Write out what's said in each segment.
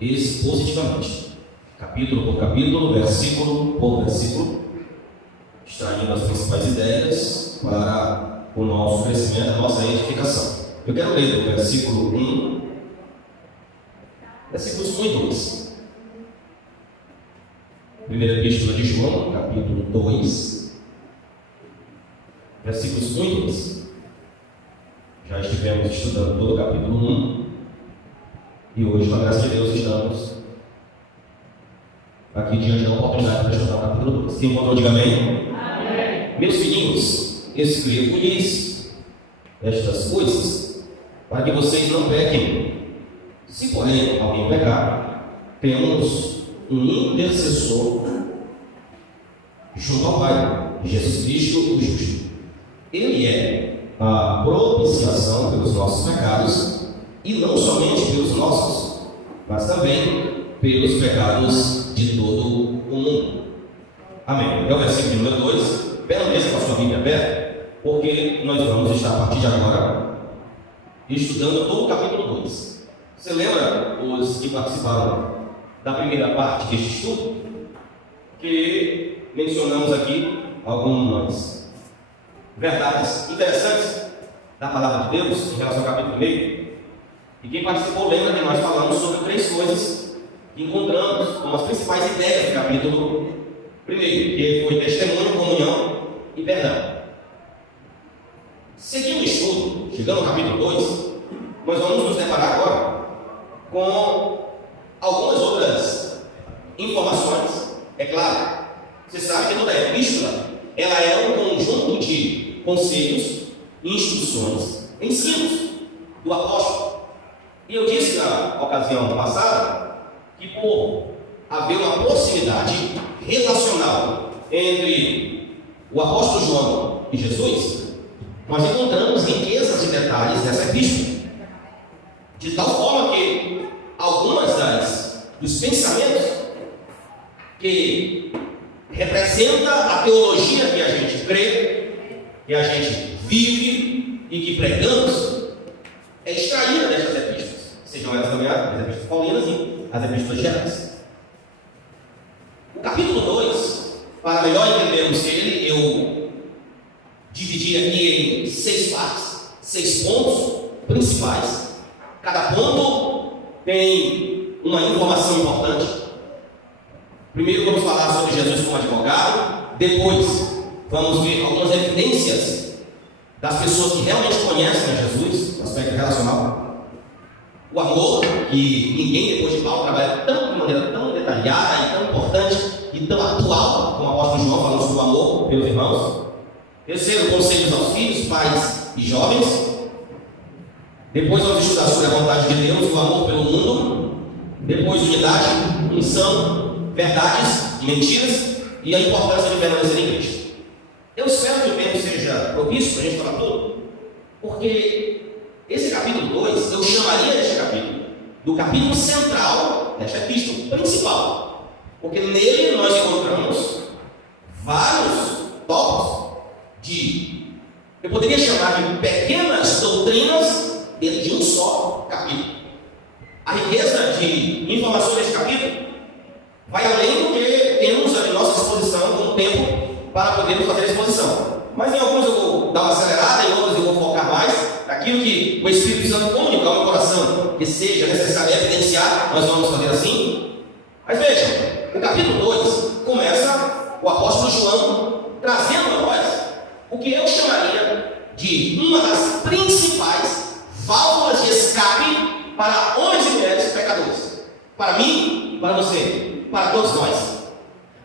expositivamente, capítulo por capítulo, versículo por versículo, extraindo as principais ideias para o nosso crescimento, a nossa edificação. Eu quero ler do versículo 1, versículos 1 e 2. Primeira Epístola de João, capítulo 2, versículos 1 e 2. Já estivemos estudando todo o capítulo 1 e hoje, com a graça de Deus, estamos aqui diante da oportunidade para estudar o capítulo 2. Quem encontrou, diga amém. Amém. Meus filhinhos, escrevo-lhes estas coisas para que vocês não pequem. Se, porém, alguém pecar, temos um intercessor junto ao Pai, Jesus Cristo, o justo. Ele é a propiciação pelos nossos pecados, e não somente pelos nossos, mas também pelos pecados de todo o mundo. Amém. É o versículo número 2. Permaneça com a sua Bíblia aberta, porque nós vamos estar a partir de agora estudando todo o capítulo 2. Você lembra os que participaram da primeira parte deste estudo? Que mencionamos aqui algumas verdades interessantes da palavra de Deus em relação ao capítulo 1. E quem participou lembra que nós falamos sobre 3 coisas que encontramos como as principais ideias do capítulo 1, que foi testemunho, comunhão e perdão. Seguindo o estudo, chegando ao capítulo 2, nós vamos nos deparar agora com algumas outras informações. É claro, você sabe que toda epístola ela é um conjunto de conselhos, instruções, ensinos do apóstolo. E eu disse na ocasião passada que por haver uma proximidade relacional entre o apóstolo João e Jesus, nós encontramos riquezas de detalhes nessa epístola, de tal forma que algumas dos pensamentos que representa a teologia que a gente crê, que a gente vive e que pregamos, é extraída destas epístolas, sejam elas também as epístolas paulinas e as epístolas gerais. O capítulo 2, para melhor entendermos ele, eu dividi aqui em 6 partes, 6 pontos principais. Cada ponto tem uma informação importante. Primeiro vamos falar sobre Jesus como advogado, depois vamos ver algumas evidências das pessoas que realmente conhecem a Jesus, no aspecto relacional. O amor, que ninguém depois de Paulo trabalha de maneira tão detalhada e tão importante e tão atual, como o apóstolo João falando sobre o amor pelos irmãos. Terceiro, conselhos aos filhos, pais e jovens. Depois vamos estudar sobre a vontade de Deus, o amor pelo mundo. Depois, unidade, unção, verdades e mentiras e a importância de permanecer em Cristo. Eu espero que o tempo seja propício para a gente falar tudo, porque esse capítulo 2, eu chamaria este capítulo do capítulo central desta epístola, principal, porque nele nós encontramos vários tópicos eu poderia chamar de pequenas doutrinas dentro de um só capítulo. A riqueza de informações deste capítulo vai além do que temos à nossa disposição com o tempo para podermos fazer a exposição. Mas em alguns eu vou dar uma acelerada, em outros eu vou focar mais naquilo que o Espírito Santo comunica ao meu coração que seja necessário evidenciar. Nós vamos fazer assim. Mas vejam, o capítulo 2 começa o apóstolo João trazendo a nós o que eu chamaria de uma das principais válvulas de escape para homens e mulheres pecadores. Para mim, para você, para todos nós.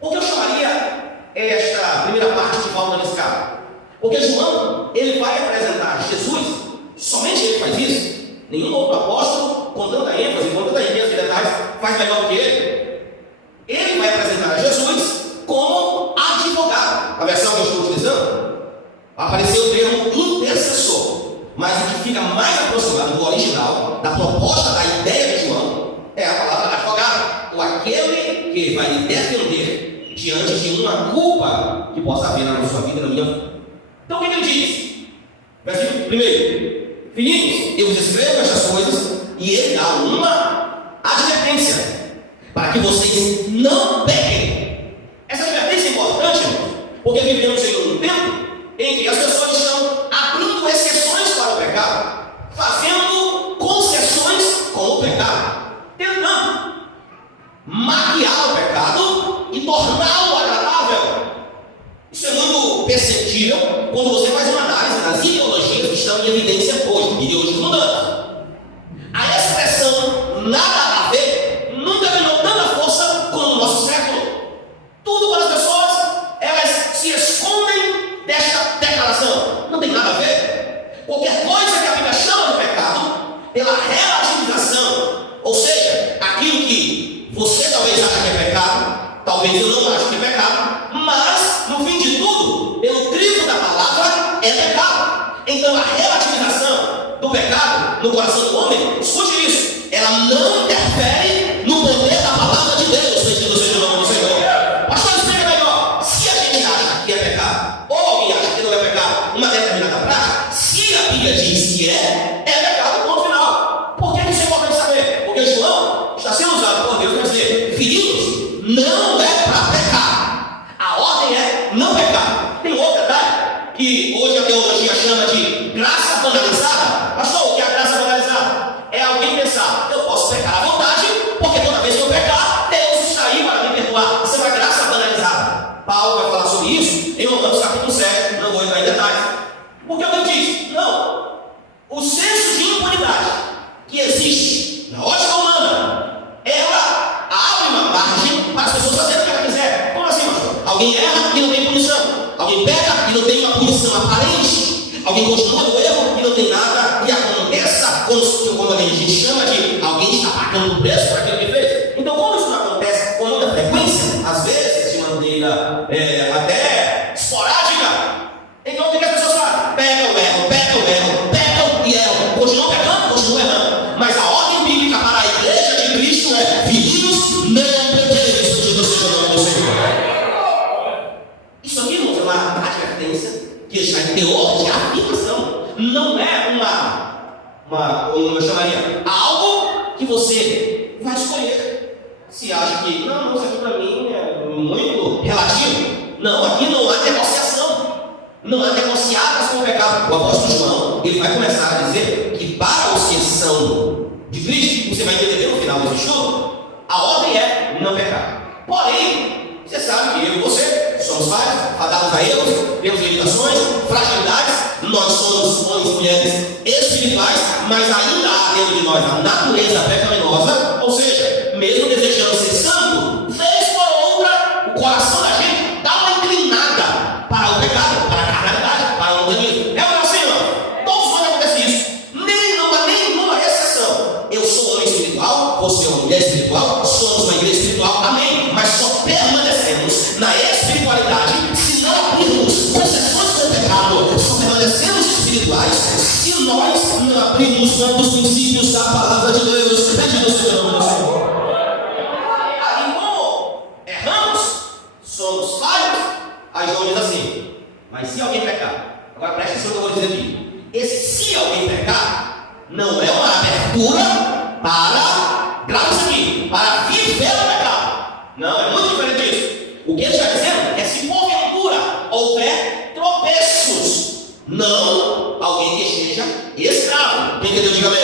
O que eu chamaria esta primeira parte de válvula de escape? Porque João, ele vai apresentar Jesus, somente ele faz isso. Nenhum outro apóstolo, com tanta ênfase, com tanta riqueza de detalhes, faz melhor do que ele. Ele vai apresentar a Jesus como advogado. A versão que eu estou utilizando, apareceu o termo intercessor, mas o que fica mais aproximado do original, da proposta, da ideia de João, é a palavra advogado, ou aquele que vai lhe defender diante de uma culpa que possa haver na sua vida e na minha vida. Então o que ele diz? Versículo 1: Filhinhos, eu vos escrevo estas coisas, e ele dá uma advertência para que vocês não pequem. Essa advertência é importante, porque vivemos em um tempo em que as pessoas estão abrindo exceções para o pecado, fazendo concessões com o pecado, tentando maquiar o pecado e torná-lo agradável. Isso é muito perceptível quando você faz uma análise das ideologias que estão em evidência hoje, ideologias mudantes. A expressão nada a ver nunca ganhou tanta força como no nosso século. Tudo para as pessoas, elas se escondem desta declaração. Não tem nada a ver. Qualquer coisa que a Bíblia chama de pecado, pela relativização, ou seja, aquilo que você talvez ache que é pecado, talvez eu não ache que é pecado, mas no fim de tudo, pelo crivo da palavra, é pecado. Então a relativização do pecado no coração do homem, escute isso, ela não interfere no poder da palavra de Deus. Bendito seja o nome do Senhor. Pastor, explica melhor. Se a gente acha que é pecado, ou alguém acha que não é pecado, uma determinada prática, se a Bíblia diz que é pecado, ponto final. Por que isso é importante saber? Porque João está sendo usado por Deus para dizer: filhos, não é para pecar. A ordem é não pecar. Tem outro detalhe que hoje a teologia chama de graça banalizada. Pastor, o que é a graça banalizada? É alguém pensar: eu posso pecar à vontade, porque toda vez que eu pecar, Deus está aí para me perdoar. Isso é uma graça banalizada. Paulo vai falar sobre isso em Romanos capítulo 7, não vou entrar em detalhes. Porque alguém diz: não, o senso de impunidade que existe na ótica humana, ela abre uma margem para as pessoas fazerem o que ela quiser. Como assim, pastor? Alguém erra e não tem punição. Alguém peca e não tem uma punição aparente. Alguém continua no erro e não tem nada que aconteça, como a gente chama de alguém está pagando o preço por aquilo que fez. Então, como isso não acontece com muita frequência, às vezes de maneira até esporádica, então o que as pessoas fazem? Pecam e erram. Continuam pecando, continuam errando. Mas a ordem bíblica para a igreja de Cristo é: filhos, não pequeis. Bendito seja o nome do Senhor. Isso aqui, irmãos, é uma advertência que está em teor de afirmação. Não é como eu chamaria, algo que você vai escolher. Se acha que, não, isso aqui para mim é muito relativo. Não, aqui não há negociação. Não há negociadas com o pecado. O apóstolo João, ele vai começar a dizer que para os que são de Cristo, você vai entender no final desse estudo, a ordem é não pecar. Porém, você sabe que eu e você somos falhos, fadados a erros, temos limitações, fragilidades. Nós somos homens e mulheres espirituais, mas ainda há dentro de nós a natureza pecaminosa, ou seja, mesmo desejando ser santo, vez por outra, o coração da gente dá uma inclinada para o pecado, para a carnalidade, para o organismo. É o assim, ó. Todos nós acontece isso. Não há nenhuma exceção. Eu sou um homem espiritual, você é uma mulher espiritual, somos uma igreja espiritual, amém. Mas só permanecemos na espiritualidade se não abrirmos concessões com o pecado. Só permanecemos espirituais se nós não abrirmos mão dos princípios da palavra de Deus. Bendito seja o nome do Senhor. Aí, como erramos, somos falhos, aí João diz assim: mas se alguém pecar, agora presta atenção no que eu vou dizer aqui. Esse se alguém pecar não é uma abertura para, grave isso aqui, para viver o pecado. Não, é muito diferente disso. O que ele está dizendo é: se porventura houver tropeços, não alguém que esteja escravo. Quem entendeu, diga amém.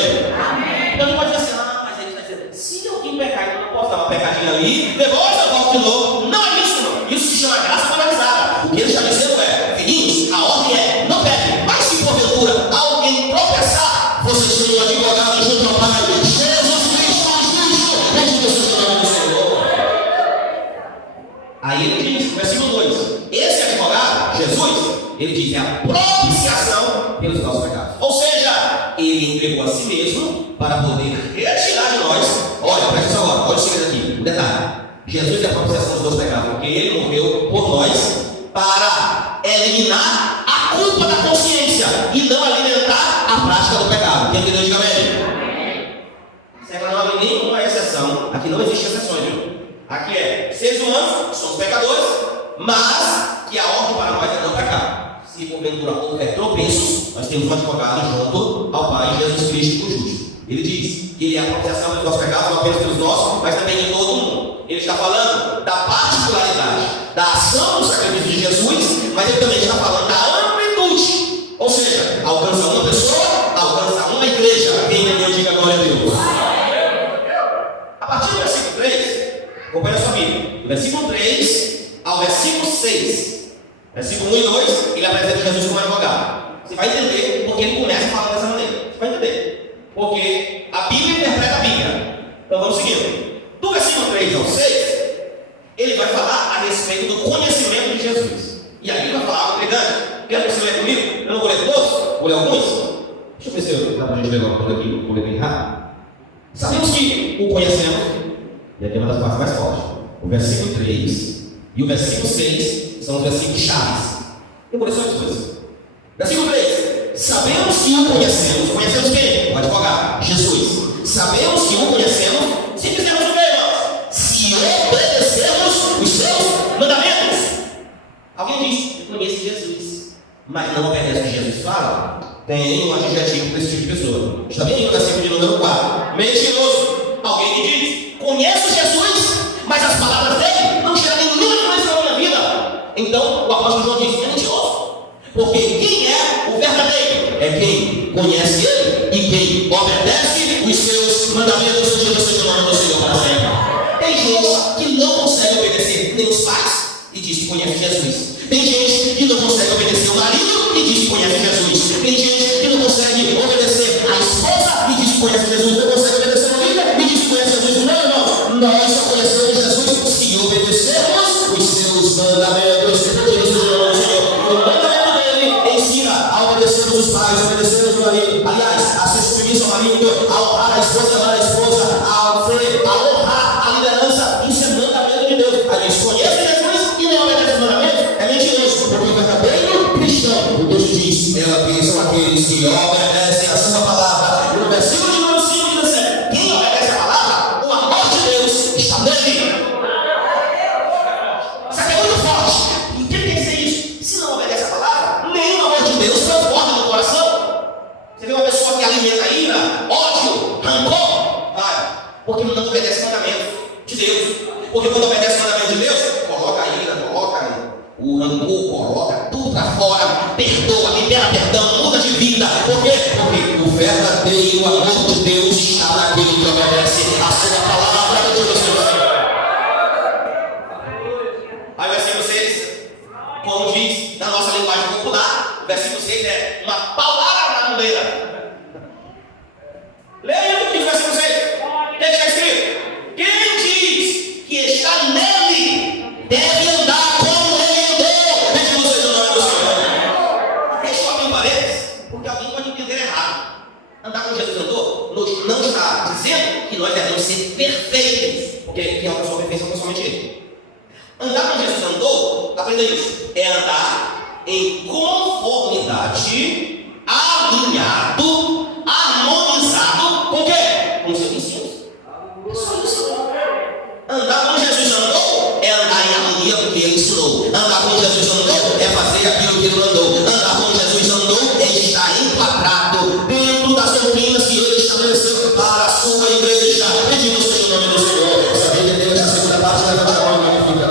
Então ele pode dizer assim: mas ele está dizendo, se alguém pecar, então eu não posso dar uma pecadinha ali, depois eu volto de novo. Não é isso, não. Isso se chama graça banalizada. O que ele está dizendo é: filhinhos, a ordem é não peque. Mas se porventura alguém tropeçar, vocês têm um advogado junto ao Pai, Jesus Cristo, justo. Bendito seja o nome do Senhor. Aí ele diz, versículo 2: esse advogado, Jesus, ele diz, é a propiciação pelos nossos pecados. Ou seja, ele entregou a si mesmo para poder retirar de nós. Olha, presta atenção agora, olha o segredo aqui, um detalhe. Jesus é a propiciação dos nossos pecados, porque ele morreu por nós para eliminar a culpa da consciência e não alimentar a prática do pecado. Quem entendeu, diga amém. Isso não há nenhuma exceção. Aqui não existe exceções, viu? Aqui é seres humanos, somos pecadores, mas que a ordem para nós é não pecar. Se porventura houver tropeços, nós temos um advogado junto ao Pai, Jesus Cristo, o justo. Ele diz: que ele é a propiciação dos nossos pecados, não apenas pelos nossos, mas também de todo mundo. Ele está falando da particularidade, da ação do sacrifício de Jesus, mas ele também está falando da amplitude. Ou seja, alcança uma pessoa, alcança uma igreja. Quem entendeu, diga glória a Deus. A partir do versículo 3, acompanha a sua Bíblia. Do versículo 3 ao versículo 6. Versículo 1 e 2, ele apresenta Jesus como advogado. Você vai entender porque ele começa a falar dessa maneira. Você vai entender. Porque a Bíblia interpreta a Bíblia. Então vamos seguindo. Do versículo 3 ao 6, ele vai falar a respeito do conhecimento de Jesus. E aí ele vai falar algo intrigante. Quero que você leia comigo? Eu não vou ler todos, vou ler alguns. Deixa eu ver se dá para a gente ler logo aqui. Vou ler bem rápido. Sabemos que o conhecemos, e aqui é uma das partes mais fortes. O versículo 3 e o versículo 6 são os versículos chaves. Eu vou ler só as coisas. Versículo 3. Sabemos que o conhecemos. Conhecemos quem? O advogado, Jesus. Sabemos que o conhecemos se fizermos o que, irmãos? Se obedecermos os seus mandamentos. Alguém diz, eu conheço Jesus, mas não obedece o que Jesus fala. Tem um adjetivo para esse tipo de pessoa. Está bem aí no versículo de número 4. Mentiroso. Alguém que diz, conheço Jesus, mas as palavras dele não geram nenhuma influência na minha vida. Então o apóstolo João diz, é mentiroso. Porque quem é o verdadeiro? É quem conhece ele e quem obedece os seus mandamentos. Bendito seja o nome do Senhor para sempre. Tem gente que não consegue obedecer nem os pais e diz que conhece Jesus. Tem gente que não consegue obedecer o marido e diz que conhece Jesus. Tem gente que não consegue obedecer a esposa e diz que conhece Jesus. Não consegue obedecer a filha e diz que conhece Jesus. Não, irmão. Nós só conhecemos Jesus se obedecermos os seus mandamentos. Bendito seja o nome do Senhor. O mandamento dele ensina a obedecermos os pais, a obedecermos o marido. Aliás, a ser submissa ao marido, a honrar a esposa, a esposa, a honrar a liderança. Isso é mandamento de Deus. A gente conhece Jesus e não obedece os mandamentos. É mentiroso, porque o verdadeiro cristão, o Deus diz, ela são aqueles que obedecem a sua palavra. E no versículo de número 5 diz assim: quem obedece a palavra, o amor de Deus está nele. Isso aqui é muito forte. E o que quer dizer isso? Se não obedece a palavra, nem o amor de Deus transborda no coração. Você vê uma pessoa que alimenta ira, ódio, rancor, porque não obedece o mandamento de Deus. Porque quando obedece o mandamento de Deus, coloca a ira, coloca o rancor, coloca tudo para fora, perdoa, libera perdão, muda de vida. Por quê? Porque o verdadeiro amor de Deus está naquele que obedece a sua palavra. Aí o versículo 6, como diz na nossa linguagem popular, o versículo 6 é uma palavra na muleira. Leia o que diz o versículo 6. O que está escrito? Quem diz que está nele deve andar como ele andou. Bendito seja o nome do Senhor. Deixa eu abrir um parênteses, porque alguém pode entender errado. Andar como Jesus andou não está dizendo que nós devemos ser perfeitos, porque quem alcançou a perfeição foi somente ele. Andar como Jesus andou, aprenda isso, é andar em conformidade, alinhado, harmonizado com o quê? Com os seus ensinos. É só isso. Andar como Jesus andou é andar em harmonia com o que ele ensinou. Andar como Jesus andou é fazer aquilo que ele mandou. Andar como Jesus andou é estar enquadrado dentro das doutrinas que ele estabeleceu para a sua igreja. Bendito seja o nome do Senhor. Se alguém entendeu essa segunda parte, levanta a mão e glorifica a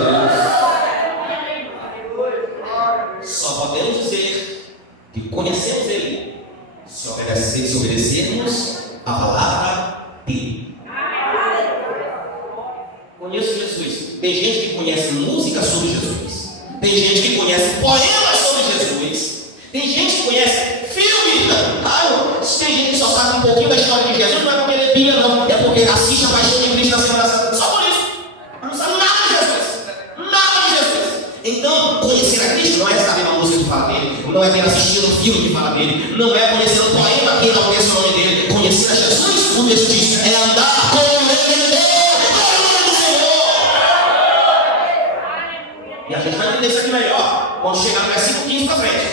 Deus. Só podemos dizer que conhecemos ele se obedecermos a palavra dele. Conheço Jesus. Tem gente que conhece música sobre Jesus. Tem gente que conhece poemas sobre Jesus. Tem gente que conhece filme. Tem gente que só sabe um pouquinho da história de Jesus. Não é porque lê Bíblia, não. É porque assiste a Paixão de Cristo na Semana Santa. Só por isso. Mas não sabe nada de Jesus. Nada de Jesus. Então, conhecer a Cristo não é saber uma música que fala dele. Não é ter assistido um filme que fala dele. Não é conhecer um poema que não conhece o nome dele. Conhecer a Jesus, o texto diz, é andar com ele. E a gente vai entender isso aqui melhor quando chegar no versículo 15 para frente.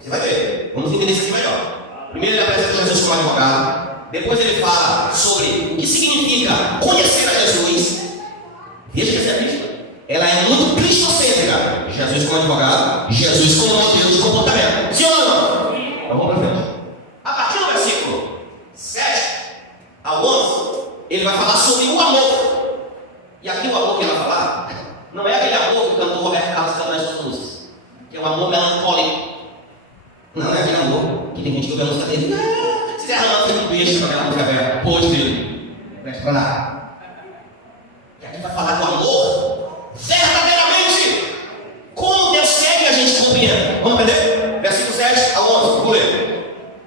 Você vai ver. Vamos entender isso aqui melhor. Primeiro ele apresenta Jesus como advogado. Depois ele fala sobre o que significa conhecer a Jesus. Veja que essa Bíblia, ela é muito cristocêntrica. Jesus como advogado, Jesus como modelo de comportamento. Sim ou não? Então vamos para frente. A partir do versículo 7 Alguns, ele vai falar sobre o amor. E aqui o amor que ele vai falar não é aquele amor que o cantor Roberto Carlos canta nas suas músicas, que é o amor melancólico. Não é aquele amor que tem gente que ouve a música dele. Você arranja um beijo com aquela música velha. Pode dele. Presta pra lá. E aqui vai falar do amor verdadeiramente. Como Deus quer que a gente compreenda. Vamos aprender? Versículo 7 a 11. Vou ler.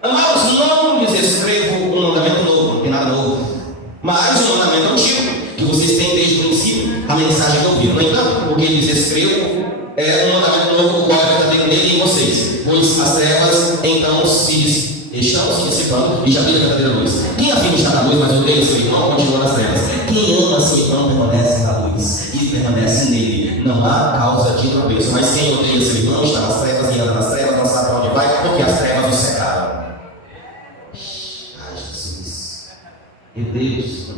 Amados, não lhes escrevo um mandamento novo, não tem nada novo, mas um mandamento antigo, que vocês têm desde o princípio, a mensagem que ouviram. No entanto, o que lhes escrevo é um mandamento novo, o qual é verdadeiro nele em vocês, pois as trevas então estão se dissipando e já brilha a verdadeira luz. Quem afirma estar na luz, mas odeia seu irmão, continua nas trevas. Quem ama seu irmão permanece na luz e permanece nele. Não há causa de tropeço, mas quem odeia seu irmão está nas trevas e anda nas trevas, não sabe para onde vai, porque as trevas o secaram. Ai, Jesus. Meu Deus.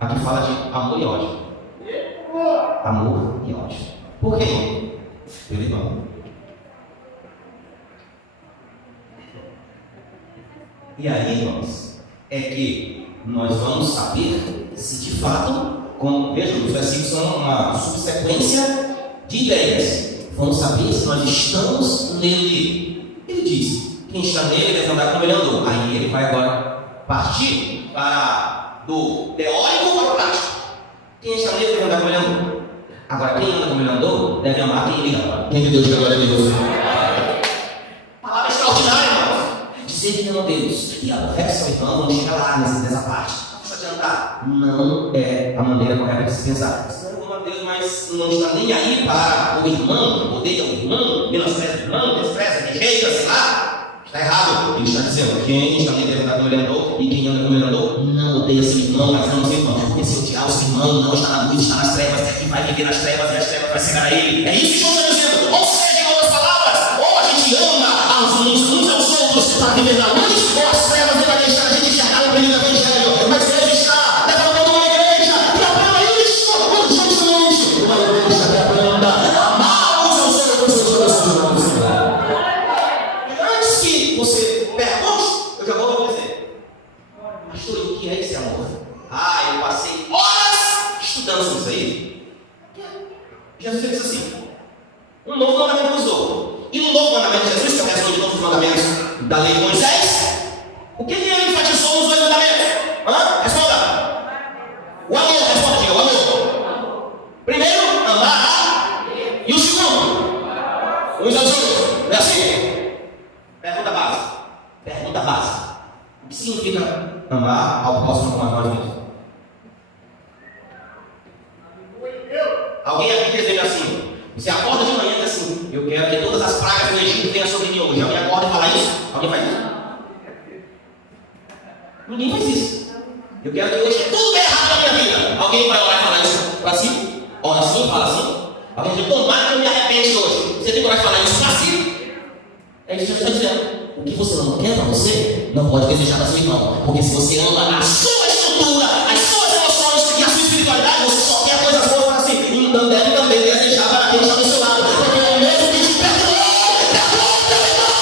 Aqui fala de amor e ódio. Amor e ódio. Por quê? Pelo irmão. E aí, irmãos, é que nós vamos saber se de fato, como vejam, os versículos são uma subsequência de ideias. Vamos saber se nós estamos nele. Ele diz: quem está nele deve andar como ele andou. Aí ele vai agora partir do teórico para o prático. Quem está nele deve andar como ele andou. Agora, quem anda como ele andou deve amar quem ele ama. Quem entendeu de agora é Deus? Palavra extraordinária, irmãos. Dizer que ama Deus e aborrece seu irmão, vamos chegar lá nessa parte. Não precisa adiantar. Não é a maneira correta de se pensar. Você ama Deus, mas não está nem aí para o irmão, odeia o irmão, menospreza o irmão, despreza, rejeita, sei lá. Está errado. Ele está dizendo: quem está nele deve andar como ele andou, e quem anda como ele andou não odeia seu irmão, mas ama seu irmão. Porque se odiar o seu irmão, não está na luz, está nas trevas, e vai viver nas trevas, e as trevas vai cegar a ele. É isso que estou dizendo. Ou seja, em outras palavras, ou a gente ama uns aos outros para viver na luz, ou as trevas vai deixar a gente enxergar o brilho do evangelho. Mas ele está levantando uma igreja que aprenda isso urgentemente. Uma igreja que aprenda a amar uns aos outros em corações. Antes que você pergunte, eu já vou dizer: pastor, o que é esse amor? Eu passei horas estudando sobre isso aí. Jesus disse assim: um novo mandamento nos dou. E no novo mandamento de Jesus, que é o resto de novos mandamentos da lei de Moisés, o que ele enfatizou nos dois mandamentos? Responda. O amor, responda, diga, o amor. Primeiro, amar. E o segundo, uns aos outros. Não é assim? Pergunta básica. Pergunta básica. O que significa amar ao próximo como a nós mesmos? Alguém aqui deseja assim? Você acorda de manhã e diz assim: eu quero que todas as pragas do Egito venham sobre mim hoje. Alguém acorda e fala isso? Alguém faz isso? Ninguém faz isso. Eu quero que hoje tudo dê errado na minha vida. Alguém vai orar e falar isso para si? Ora assim, fala assim. Alguém diz: tomara que eu me arrepende hoje. Você tem coragem de falar isso para si? É isso que Jesus está dizendo. O que você não quer para você, não pode desejar para seu irmão. Porque se você ama a sua estrutura, as suas emoções e a sua espiritualidade, você só quer coisas boas para si. Então deve também desejar para quem está do seu lado. Porque é o mesmo que te perdoou, perdoa o teu irmão.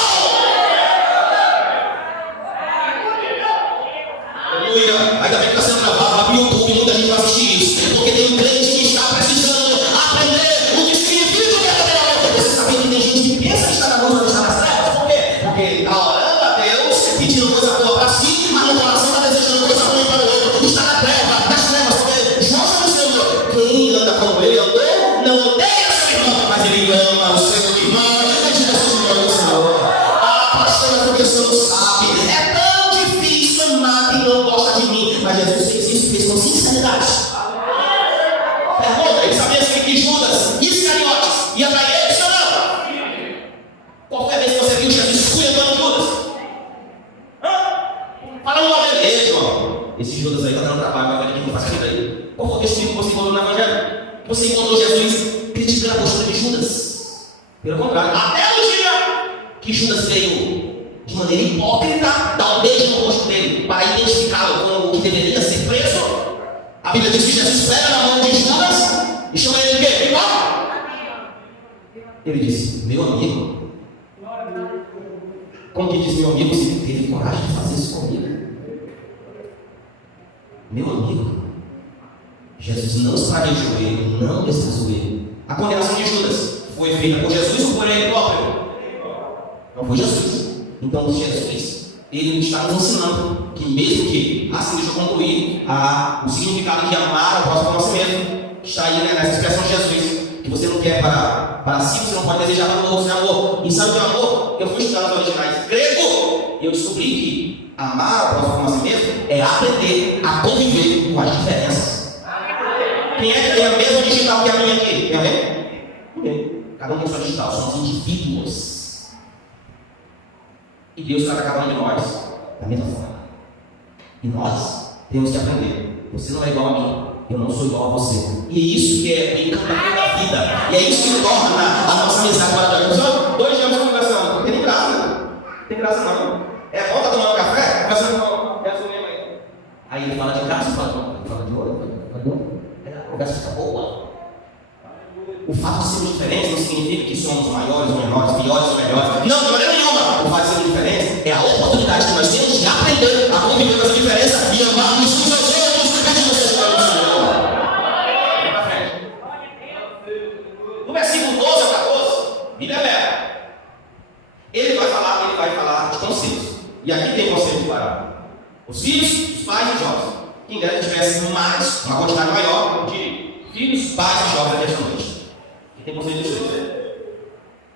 Aleluia. Ainda bem que está sendo gravado lá no YouTube, muita gente vai assistir isso. Porque tem um crente que está precisando aprender o que significa o verdadeiro amor. Você sabia que tem gente que pensa que está na luz, mas está nas trevas? Por quê? Porque está orando a Deus, pedindo coisa boa para si, mas no coração está desejando coisa ruim para o outro. Está na treva, nas trevas, porque João está dizendo: quem anda como ele andou, não odeia seu irmão, mas ele ama o seu irmão. É Jesus que ama o Senhor. Pastor, porque você não sabe. É tão difícil amar quem não gosta de mim. Mas Jesus fez isso, fez com sinceridade. Pergunta: ele sabia que Judas Iscariotes ia trair ele, sim ou não? Qual foi a vez que você viu Jesus esculhambando Judas? Fala um nome dele, irmão. Esse Judas aí está dando trabalho, mas ele não faz aquilo aí. Qual foi o testemunho que você encontrou no Evangelho? Você encontrou Jesus criticando a postura de Judas? Pelo contrário, até o dia que Judas veio de maneira hipócrita dar um beijo no rosto dele para identificá-lo como o que deveria ser preso, a Bíblia diz que Jesus pega na mão de Judas e chama ele de quê? Igual? Ele disse: meu amigo. Como que diz meu amigo, você teve coragem de fazer isso comigo? Meu amigo, Jesus não espraguejou ele, não desprezou ele. A condenação de Judas foi feita por Jesus ou por ele próprio? Não foi Jesus. Então Jesus, ele está nos ensinando que mesmo que, assim, deixa eu concluir, o significado de amar ao próximo como a si mesmo, que está aí, né, nessa expressão de Jesus, que você não quer para si, você não pode desejar para o outro, amor. E sabe o que é amor? Eu fui estudar nos originais grego e eu descobri que amar ao próximo como a si mesmo é aprender a conviver com as diferenças. Quem é que tem a mesma digital que a minha aqui? Tem alguém? Ninguém. Cada um tem sua digital, somos indivíduos. E Deus trata cada um de nós da mesma forma. E nós temos que aprender. Você não é igual a mim, eu não sou igual a você. E é isso que é encantador da vida. E é isso que torna a nossa amizade maravilhosa. Só 2 anos conversando, não tem graça, né? Não tem graça não. É bom estar tomando café, conversando com essa mesma aí. Aí ele fala de graça, fala de ouro, fala de ouro. A conversa fica boa. O fato de sermos diferentes não significa que somos maiores ou menores, piores ou melhores. Não, de maneira nenhuma. O fato de sermos diferentes é a oportunidade que nós temos de aprender a conviver com essa diferença e amar uns com os outros. No versículo 12 ao 14, Bíblia aberta. Ele vai falar de conselhos. E aqui tem conselhos para os filhos, os pais e os jovens. Quem dera que tivesse mais, uma quantidade maior de filhos, pais e jovens nesta noite. Tem conselho de Deus. O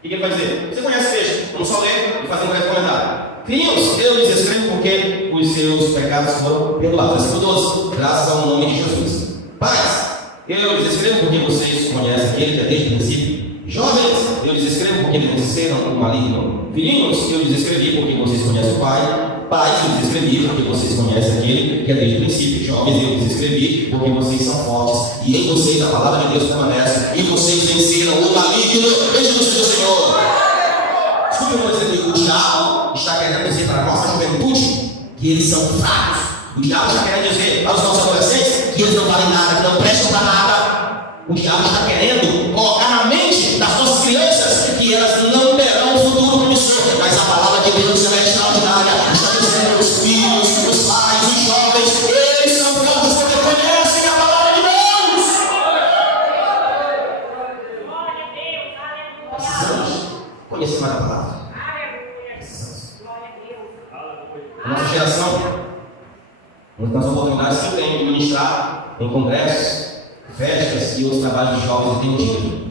que ele vai dizer? Você conhece o texto? Vamos só ler e fazer um breve comentário. Filhos, eu lhes escrevo porque os seus pecados foram perdoados. Versículo 12. Graças ao nome de Jesus. Pais, eu lhes escrevo porque vocês conhecem aquele que é desde o princípio. Jovens, eu lhes escrevo porque venceram o maligno. Filhinhos, eu lhes escrevi porque vocês conhecem o Pai. Pais, eu lhes escrevi porque vocês conhecem aquele que é desde o princípio. Jovens, eu lhes escrevi porque vocês são fortes. E em vocês a palavra de Deus permanece. E vocês venceram o maligno. Bendito seja o Senhor. Escute, eu vou dizer que o diabo está querendo dizer para a nossa juventude que eles são fracos. O diabo está querendo dizer aos nossos adolescentes que eles não valem nada, que não prestam para nada. O diabo está querendo colocar na mente das nossas crianças que elas não terão um futuro promissor. Mas a palavra de Deus é extraordinária. Está dizendo os filhos, os pais, os jovens, eles são fortes porque conhecem a palavra de Deus. Precisamos conhecer mais a palavra. Precisamos. A nossa geração, muitas oportunidades que tem de ministrar em congressos, festas e outros trabalhos de jovens entendidos.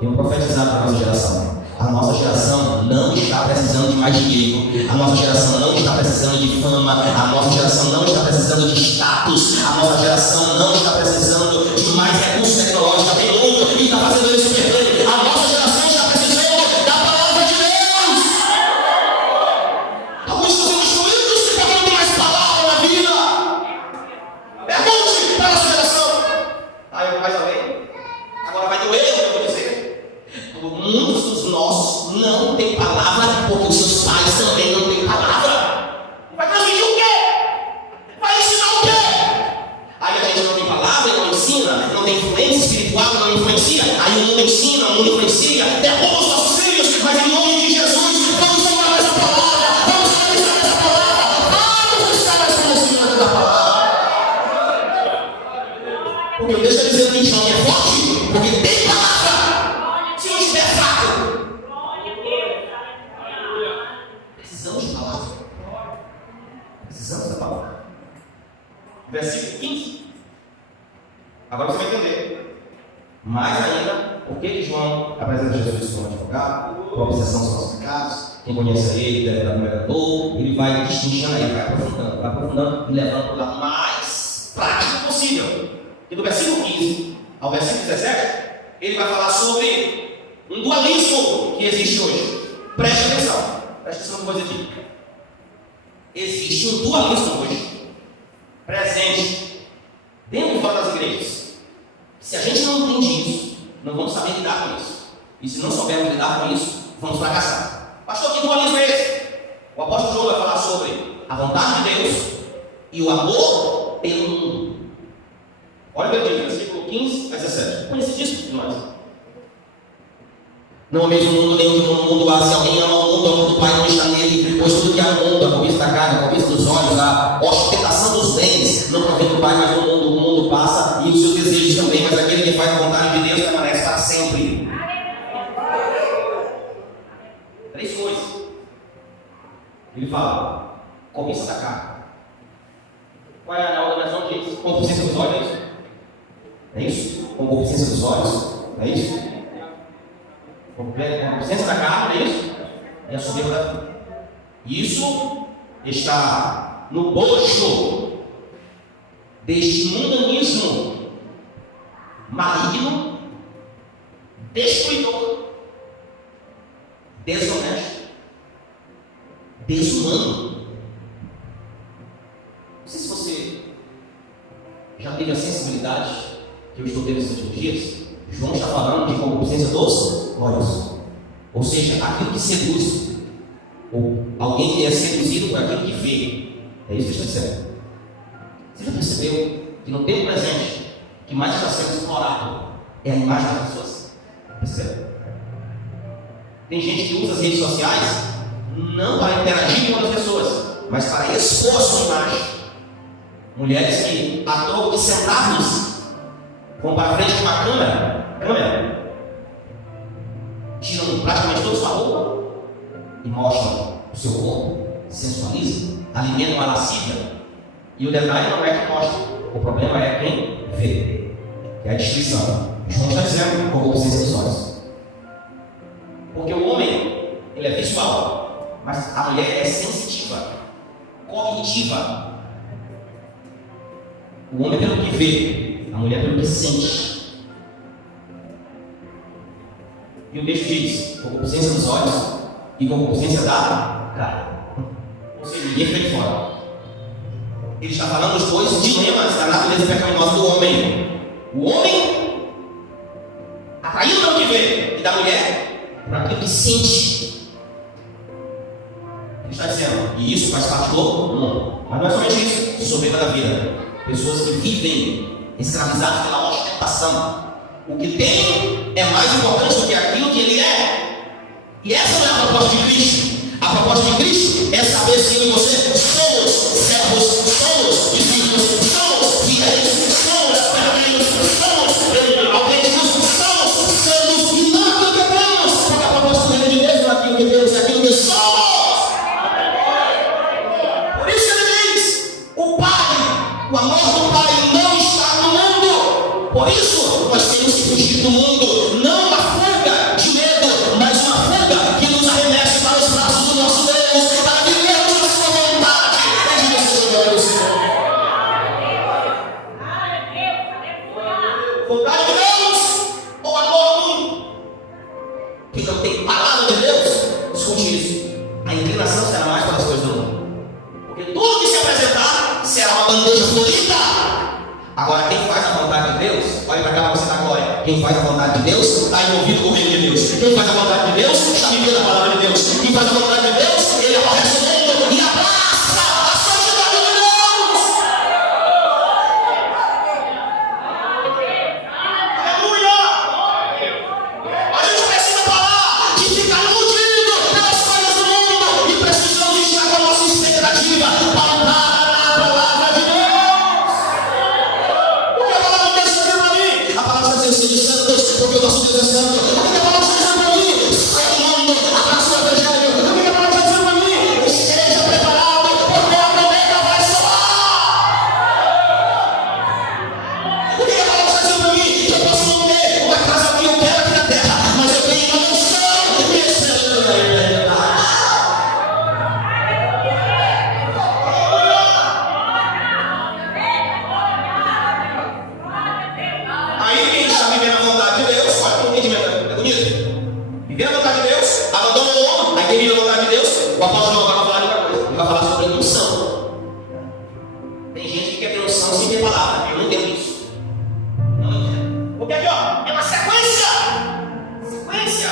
Tenho profetizado para a nossa geração. A nossa geração não está precisando de mais dinheiro. A nossa geração não está precisando de fama. A nossa geração não está precisando de status. A nossa geração não está precisando de mais recursos tecnológicos. Tem mundo e está fazendo isso perder. A nossa geração está precisando da palavra de Deus. Alguns estão sendo destruídos porque não tem mais palavra na vida. Pergunte para a nossa geração. Aí eu vou mais além. Agora vai doer o que eu vou dizer. Muitos dos nossos não têm palavra porque os seus pais também não têm palavra. Vai transmitir o quê? Vai ensinar o quê? Aí a gente não tem palavra e não ensina, não tem influência espiritual, não influencia. Aí o mundo ensina, o mundo influencia, derruba os nossos filhos, mas em nome de Jesus, vamos falar essa palavra, vamos falar essa palavra, vamos estar mais conhecimento da palavra. Porque eu deixo dizer que jovem é forte, porque tem palavra. Se não estiver fraco, precisamos de palavra. Precisamos da palavra. Versículo 15. Agora você vai entender. Mais ainda, por que João apresenta Jesus como advogado, por obsessão sobre os pecados, quem conhece ele, deve dar um vereador, ele vai distinguindo aí, vai aprofundando e levando para o lado mais prático possível. E do versículo 15 ao versículo 17, ele vai falar sobre um dualismo que existe hoje. Preste atenção no que eu vou dizer aqui. Existe um dualismo hoje, presente dentro e fora das igrejas. Se a gente não entende isso, não vamos saber lidar com isso. E se não soubermos lidar com isso, vamos fracassar. Pastor, que dualismo é esse? O apóstolo João vai falar sobre a vontade de Deus e o amor pelo mundo. Olha o que eu digo, versículo 15 a 17. Conhece disso, irmãos? Não ameis o mundo, nem o que no mundo há. Se alguém ama o mundo, o amor do Pai não está nele. Pois tudo que há no mundo, a cobiça da carne, a cobiça dos olhos, a ostentação dos bens, não provém do Pai, mas diz também, mas aquele que faz a vontade de Deus permanece para sempre. 3 coisas. Ele fala, cobiça da carne. Qual é a outra versão que diz? Concupiscência dos olhos, é isso? É isso? Concupiscência dos olhos, é isso? Concupiscência da carne, é isso? É a soberba da vida. Isso está no bojo deste mundanismo maligno, destruidor, desonesto, desumano. Não sei se você já teve a sensibilidade que eu estudei nesses últimos dias. João está falando de concupiscência dos olhos, ou seja, aquilo que seduz, ou alguém que é seduzido por aquilo que vê. É isso que está dizendo. Você já percebeu que no tempo presente, o que mais está sendo explorado é a imagem das pessoas? Percebe? Tem gente que usa as redes sociais não para interagir com outras pessoas, mas para expor a sua imagem. Mulheres que, a troco de centavos, vão para a frente de uma câmera, tiram praticamente toda a sua roupa e mostram o seu corpo, sensualizam, alimentam a lascívia. E o detalhe não é que mostra, o problema é quem vê, que é a destruição. João está dizendo, concupiscência dos olhos. Porque o homem, ele é visual, mas a mulher é sensitiva, cognitiva. O homem pelo que vê, a mulher pelo que sente. E o texto diz, concupiscência dos olhos e concupiscência da carne. Ou seja, ninguém fica de fora. Ele está falando dos dois dilemas da natureza pecaminosa do homem. O homem atraído pelo que vê, e da mulher por aquilo que sente. Ele está dizendo, e isso faz parte do mundo. Mas não é somente isso, soberba da vida. Pessoas que vivem escravizadas pela ostentação. O que tem é mais importante do que aquilo que ele é. E essa não é a proposta de Cristo. A proposta de Cristo é saber se eu e você somos servos, somos discípulos, somos fiéis, somos verdadeiros, somos autênticos, somos santos e não aquilo que temos. Porque a proposta do reino de Deus não é aquilo que temos, é aquilo que somos. Por isso ele diz: o Pai, o amor do Pai não está no mundo. Por isso nós temos que fugir do mundo, não uma fuga de medo, mas uma fuga que nos arremete para os braços do nosso Deus, para vivermos a sua vontade. Bendito seja o nome do Senhor. Vontade de Deus ou amor do mundo? Quem não tem palavra de Deus, escute isso. A inclinação será mais para as coisas do mundo. Porque tudo que se apresentar será uma bandeja florida. Agora, quem faz a vontade de Deus, olha para cá, você dá glória. Quem faz a vontade de Deus está envolvido com o reino de Deus. Quem faz a vontade de Deus está vivendo a palavra de Deus. Quem faz a vontade de Deus, ele aborrece o mundo e abraça a santidade de Deus. Aleluia! A gente precisa parar de ficar iludido pelas coisas do mundo e precisamos estar com a nossa expectativa pautada na palavra de Deus. Seja santos, porque o nosso Deus é santo. O que a palavra está dizendo para mim? Sai do mundo, abraça o Evangelho. O que a palavra está dizendo para mim? Esteja preparado, porque a promessa vai soar. O que a palavra está dizendo para mim? Que eu posso não ter uma casa que eu quero aqui na terra, mas eu tenho uma unção e recebo na eternidade. Aí quem está vivendo a vontade de Deus, olha o entendimento, é bonito. Vivendo a vontade de Deus, abandona o homem, aí quem vive a vontade de Deus, o apóstolo João vai falar de uma coisa, ele vai falar sobre unção. Tem gente que quer ter unção sem ter palavra, eu não entendo isso. Não entendo. Porque aqui, ó, é uma sequência. Sequência.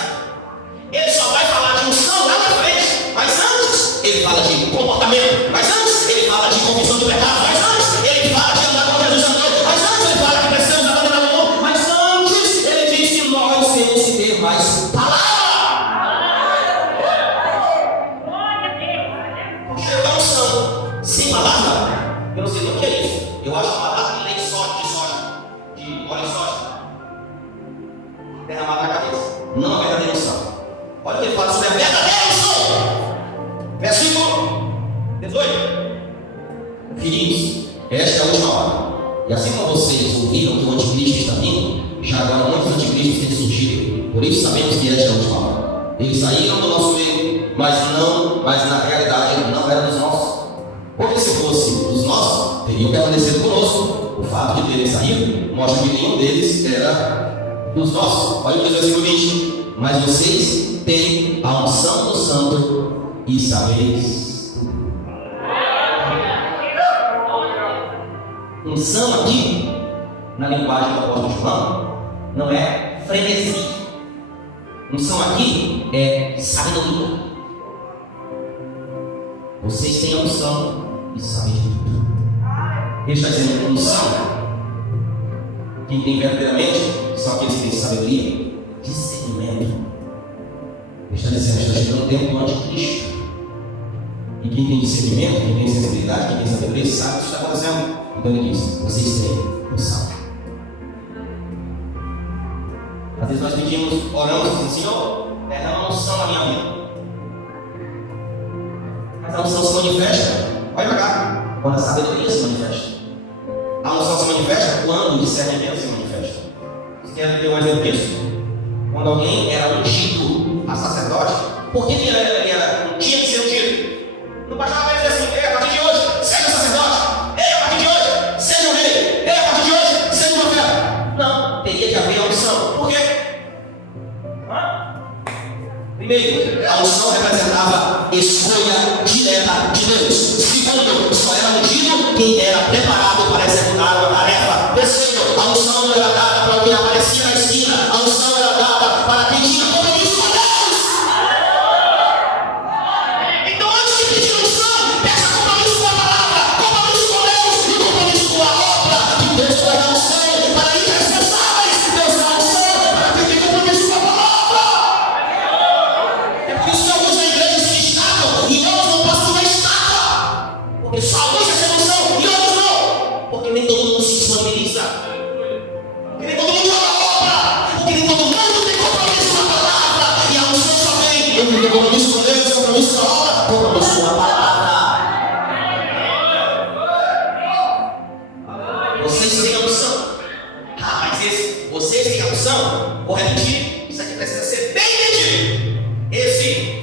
Ele só vai falar de unção lá na frente, mas antes ele fala de comportamento, mas antes ele fala de confissão do pecado, mas antes ele fala de andar com Jesus andou, mas antes ele fala que precisamos abandonar o mundo, mas antes ele diz que nós temos que ter mais palavra. Porque a unção sem palavra, eu não sei nem o que é isso. Eu acho uma palavra de lençol de soja, de óleo derramado na cabeça. Não a verdadeira unção. Olha o que ele fala sobre a verdadeira unção. Versículo 18. Filhinhos, esta é a última hora. E assim como vocês ouviram que o anticristo está vindo, já agora muitos anticristos têm surgido. Por isso sabemos que esta é a última hora. Eles saíram do nosso meio, mas na realidade não eram dos nossos. Porque se fosse dos nossos, teriam permanecido conosco. O fato de terem saído mostra que nenhum deles era dos nossos. Olha o versículo 20. Mas vocês têm a unção do Santo e sabeis. Unção aqui, na linguagem do apóstolo João, não é frenesi. Unção aqui é sabedoria. Vocês têm a unção e sabem de tudo. Ele está dizendo unção. Quem tem verdadeiramente são aqueles que têm sabedoria, discernimento. Ele está dizendo, está chegando o tempo do anticristo. E quem tem discernimento, quem tem sensibilidade, quem tem sabedoria, sabe o que está acontecendo. Então ele diz, vocês têm unção. Às vezes nós pedimos, oramos e dizemos, Senhor, derrama unção na minha vida. Mas a unção se manifesta, olha para cá, quando a sabedoria se manifesta. A unção se manifesta quando o discernimento se manifesta. Você quer ter um exemplo disso? Quando alguém era ungido a sacerdote, por que ele tinha que ser ungido? Não bastava ele dizer assim, a partir de hoje, seja sacerdote. A partir de hoje, seja um rei. A partir de hoje, seja um profeta. Não, teria que haver a unção. Por quê? Primeiro, a unção representava escolha direta de Deus. Segundo, só era ungido quem era preparado para executar uma tarefa. Terceiro, a unção não era dada para quem aparecia na esquina. A unção era dada para quem tinha compromisso com Deus. Então, antes de pedir unção, peça compromisso com a palavra, compromisso com Deus e compromisso com a obra. Que Deus vai dar unção para irresponsáveis. Deus dá unção para quem tem compromisso com a palavra. Por isso que alguns na igreja se destacam e outros não passam na estátua. Porque só alguns recebem unção e outros não. Porque nem todo mundo se disponibiliza. Porque nem todo mundo ama a obra. Porque nem todo mundo tem compromisso com a palavra. E a unção só vem. Eu tenho compromisso com Deus, compromisso com a obra, compromisso com a palavra. Vocês têm a unção. Mas vocês têm a unção. Vou repetir. Isso aqui precisa ser bem entendido.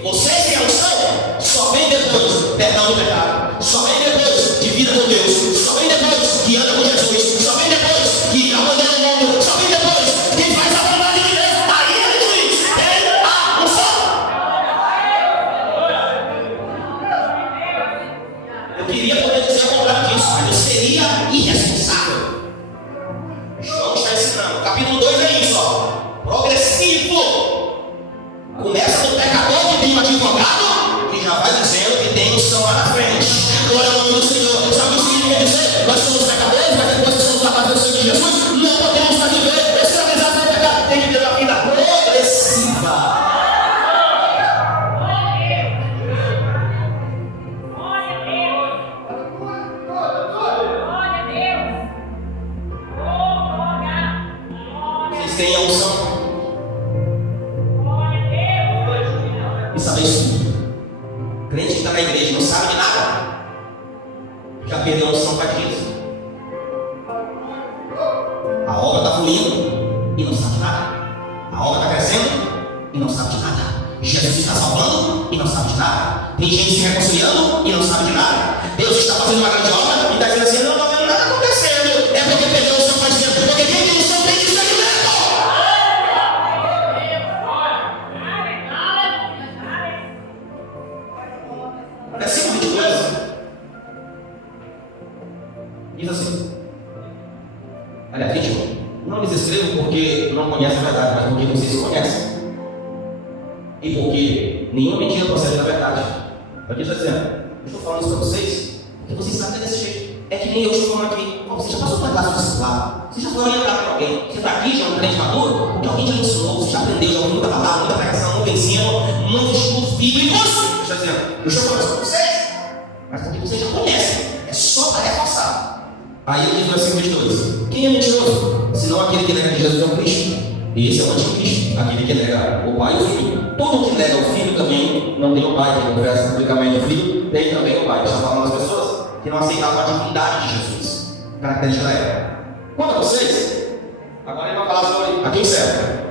Vocês têm a unção, só vem depois perdão do pecado, só vem depois de vida com Deus, só vem depois que anda com Jesus, só vem depois que abandona o mundo, só vem depois que faz a vontade de Deus. Aí ele diz, tem a unção. Eu queria poder dizer o contrário disso, mas eu seria irresponsável. João está ensinando, capítulo 2 é isso, ó, progressivo. Começa do pecador que tem um advogado e já vai dizendo que tem unção lá na frente. Glória ao nome do Senhor. Sabe o que significa dizer? Nós somos pecadores, mas depois que somos capazes do sangue de Jesus, não podemos mais viver escravizados pelo pecado. Tem que ter uma vida progressiva. Vocês têm a unção. Saber isso. Crente que está na igreja não sabe de nada, já perdeu a unção para Cristo. A obra está fluindo e não sabe de nada. A obra está crescendo e não sabe de nada. Jesus está salvando e não sabe de nada. Tem gente se reconciliando e não sabe de nada. Deus está fazendo uma grande obra e está dizendo assim, não estou vendo nada acontecendo. É porque perdeu a unção para Cristo. Porque quem tem unção tem discernimento. Versículo 22 diz assim, aliás, 21, não lhes escrevo porque não conhecem a verdade, mas porque vocês conhecem e porque nenhuma mentira procede da verdade. Olha o que está dizendo, eu estou falando isso para vocês porque vocês sabem que é desse jeito. É que nem eu estou falando aqui. Você já passou por classe de discipulado, você já foi orientado por alguém, você está aqui já é um crente maduro porque alguém já ensinou, você já aprendeu, já ouviu muita palavra, muita pregação, muito ensino, muitos estudos bíblicos. Está dizendo, eu estou falando isso para vocês, mas porque vocês já conhecem, é só para reforçar. Aí ele diz no versículo 22, quem é mentiroso? Senão aquele que nega que Jesus é o Cristo. Esse é o anticristo, aquele que nega o Pai e o Filho. Todo que nega o Filho também não tem o Pai, que confessa publicamente o Filho, tem também o Pai. Está falando das pessoas que não aceitavam a divindade de Jesus, característica da época. Quanto a vocês, agora ele vai falar sobre aqui o servo.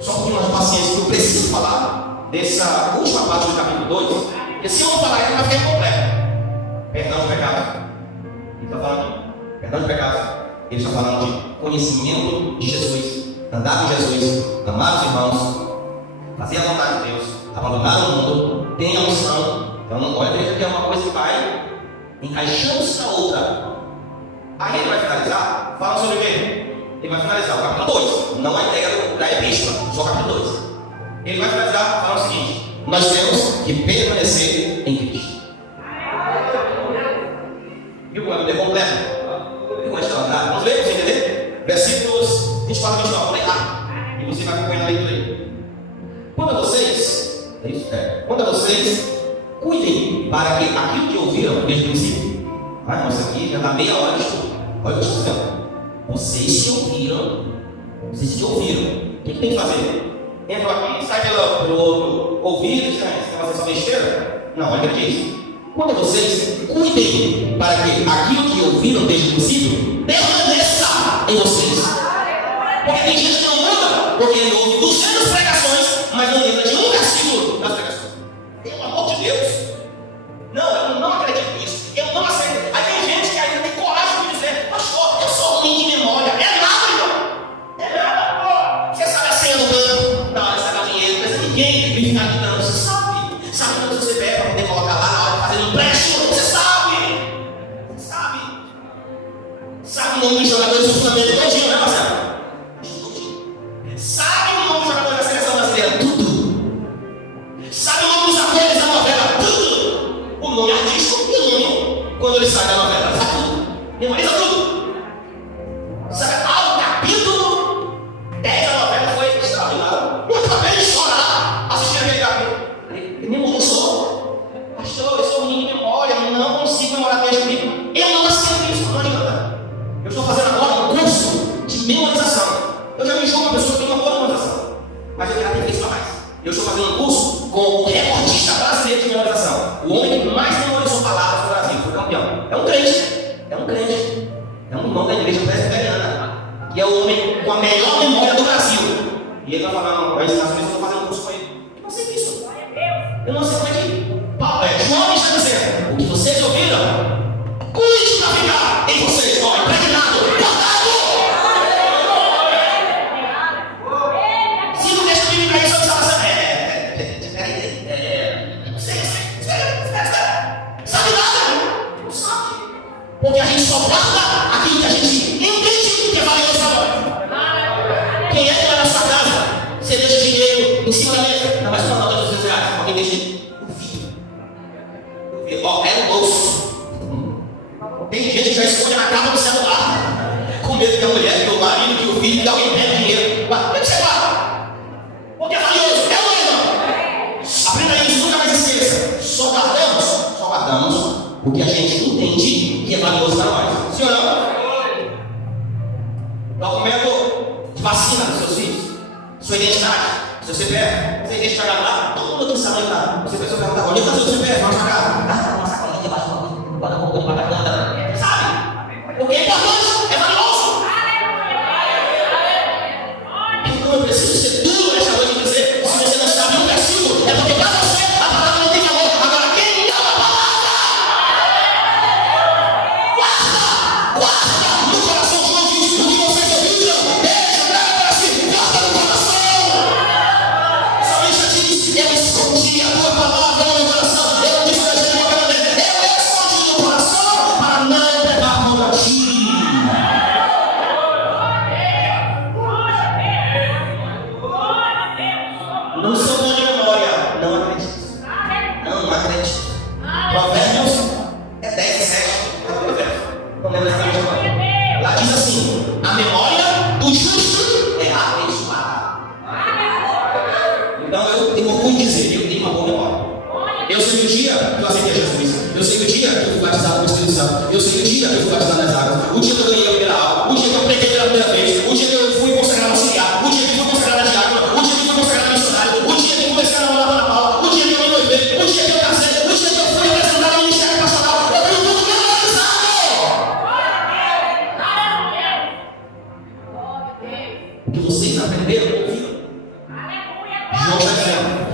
Só um pouquinho mais de paciência, que eu preciso falar dessa última parte do capítulo 2, porque se eu não falar, ele vai ficar incompleto. Perdão de pecado. Ele está falando de perdão de pecado. Ele está falando de conhecimento de Jesus, andar com Jesus, amar os irmãos, fazer a vontade de Deus, abandonar o mundo, ter a unção. Então não pode ver que é uma coisa que vai encaixando-se na outra. Aí ele vai finalizar, fala sobre o quê? Ele vai finalizar o capítulo 2, não a ideia da epístola, só o capítulo 2. Ele vai finalizar falando o seguinte: nós temos que permanecer em Cristo. E o plano é completo. Vamos ler para você entender? Versículos 24 e 29. Vou ler rápido. E você vai acompanhando a leitura aí. Quando a vocês, quando a vocês, cuidem para que aquilo que ouviram desde o princípio. Vai, nossa, aqui já está meia hora de estudo. Olha o que eu estou dizendo. Vocês que ouviram, o que tem que fazer? Entra aqui, sai pelo outro ouvido, você vai fazer essa besteira? Não, olha o que diz. Quando vocês cuidem para que aquilo que ouviram desde o princípio permaneça em vocês. Porque tem gente que não muda, porque ele ouve 200 pregações, mas não lembra de um versículo das pregações. Pelo amor de Deus. Não, eu não acredito nisso. Eu não aceito. Aí tem gente que ainda tem coragem de dizer: pastor, eu sou ruim de memória. É nada, irmão. É nada, pô. Você sabe a senha do banco, na hora de sacar o dinheiro, não precisa ninguém vir ficar gritando. Você sabe. Sabe quando você pega para poder colocar lá na hora de fazer um empréstimo? Você sabe. Você sabe. Sabe o nome dos jogadores do Flamengo todinho, né, Marcelo? Sabe o nome dos jogadores da seleção brasileira? Tudo. Sabe o nome dos atores da novela? Tudo. O nome artístico e o nome quando ele sai da novela. Sabe tudo. Memoriza tudo. Sabe? O capítulo 10 da novela foi extraordinário. Eu acabei de chorar assistindo aquele capítulo. Ele me emocionou. Pastor, eu sou um menino de memória, não consigo memorar texto bíblico. Eu não aceito isso, não adianta. Eu estou fazendo agora um curso de memorização. Eu já me julgo uma pessoa que tem uma boa memorização, mas eu quero ter feito mais. Eu estou fazendo um curso com o recordista brasileiro de memorização. O homem que mais memorizou palavras no Brasil, foi campeão. É um crente. É um irmão da igreja presbiteriana, que é o homem com a melhor memória do Brasil. E ele vai falar, vai ensinar as pessoas a fazer um curso com ele. Eu não sei disso. Eu não sei como é que. João está dizendo: o que vocês ouviram, cuide para ficar em vocês. Ó, impregnado, guardado. Se não deixa de vir para isso, eu estava sabendo. Sabe nada? Não sabe. Porque a gente só guarda aquilo que a gente entende que é valioso para nós. Quem é que vai na sua casa? Você deixa dinheiro em cima da mesa? Não, mas uma nota de R$200. Alguém deixa o filho. Ó, é no bolso. Tem gente que já esconde na capa do celular, com medo que a mulher, que o marido, que o filho, que alguém pega dinheiro. Por que você guarda? Porque é valioso. É ou não? Aprenda isso, nunca mais esqueça. Só guardamos porque a gente entende que é valioso para nós. Sim ou não? Documento de vacina dos seus filhos, sua identidade, seu CPF. Você deixa chegar lá, todo mundo aqui sabe onde está. Você vai perguntar: onde está seu CPF? Vamos chegar. Uma sacolinha debaixo do guarda-roupa, do guarda-roupa. Sabe? Porque é importante, é valioso. Então eu preciso ser duro nessa noite e dizer: se você não sabe um versículo, é porque para você a palavra não tem valor. Agora, quem ama a palavra, guarda no coração. João diz: o que vocês ouviram, deixa para si, guarda no coração. Essa bicha diz: eu escondi a tua palavra no meu coração. Eu disse para gente uma vez: eu escondi no coração para não levar contra ti. Não sou bom de memória, não acredito. Não acredito. Provérbios 10:7. Não lembro exatamente agora. Lá diz assim: a memória do justo é abençoada. Então eu tenho orgulho de dizer: eu tenho uma boa memória. Eu sei o dia que eu aceitei Jesus. Eu sei o dia que eu fui batizado com o Espírito Santo. Eu sei o dia que eu fui batizado nas águas. O dia que eu ganhei a primeira aula. O dia que eu preguei pela primeira vez. O dia que eu fui consagrado auxiliar. O dia que eu fui consagrado vocês aprenderam a ouvir. João está dizendo.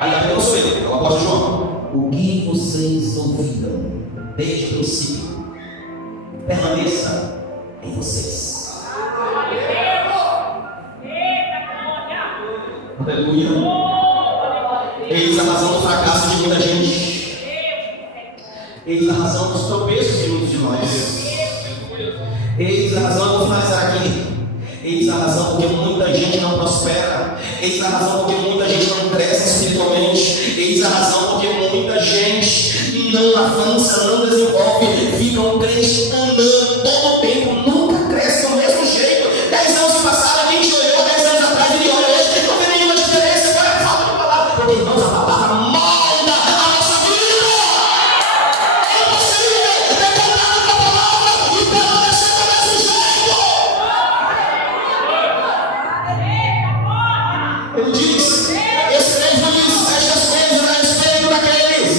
Ainda bem, não sou eu, é o apóstolo João. O que vocês ouviram desde o princípio permaneça em vocês. Aleluia. Eis a razão do fracasso de muita gente. Eis a razão dos tropeços de muitos de nós. Eis a razão, eu vou finalizar aqui. Eis a razão porque muita gente não prospera. Eis a razão porque muita gente não cresce espiritualmente. Eis a razão porque muita gente não avança, não desenvolve. Fica um crente andando todo o tempo, nunca cresce do mesmo jeito. 10 anos se passaram, quem te olhou 10 anos atrás, ele olha hoje, não tem nenhuma diferença. Agora é falta de palavra. Porque, irmãos, a palavra molda a nossa vida. É possível ter contato com a palavra e permanecer do mesmo jeito. Ele diz: escreve-lhes estas coisas a respeito daqueles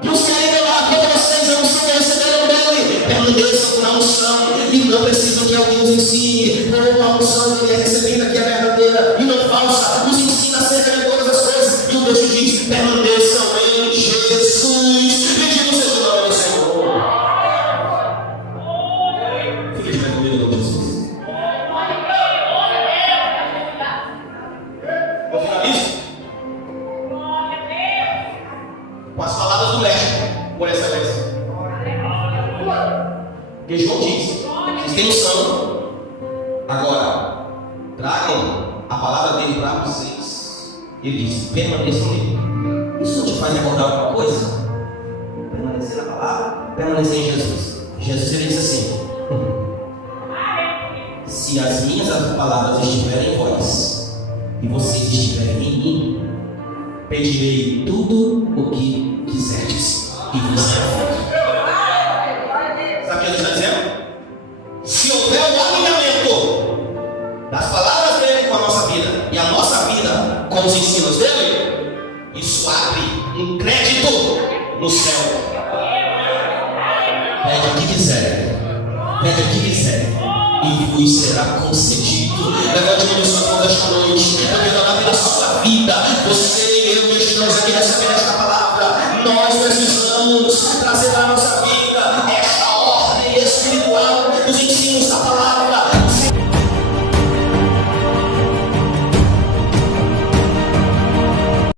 que os querem levar contra vocês a unção que receberam dele. Permaneçam na unção e não precisam que alguém os ensine. Como a unção que ele é recebida aqui é verdadeira e não falsa, os ensina acerca de todas as coisas. E o texto diz: permaneçam em Jesus. Bendito seja o nome do Senhor. Fique de pé comigo, em nome de Jesus. Eu finalizo com as palavras do mestre, por excelência. Porque João diz: vocês têm unção, agora tragam a palavra dele para vocês. Ele diz: permaneçam nele. Isso não te faz recordar alguma coisa? Permanecer na palavra, permanecer em Jesus. Jesus, ele diz assim: se as minhas palavras estiverem em vós e vocês estiverem em mim, pedirei tudo o que quiserdes e vos será feito. Sabe o que Jesus está dizendo? Se houver o alinhamento das palavras dele com a nossa vida e a nossa vida com os ensinos dele, isso abre um crédito no céu. Pede o que quiser, pede o que quiser e vos será concedido. Levante uma suas mãos esta noite, porque na vida da sua vida, você e eu que estamos aqui recebendo esta palavra, nós precisamos trazer a nossa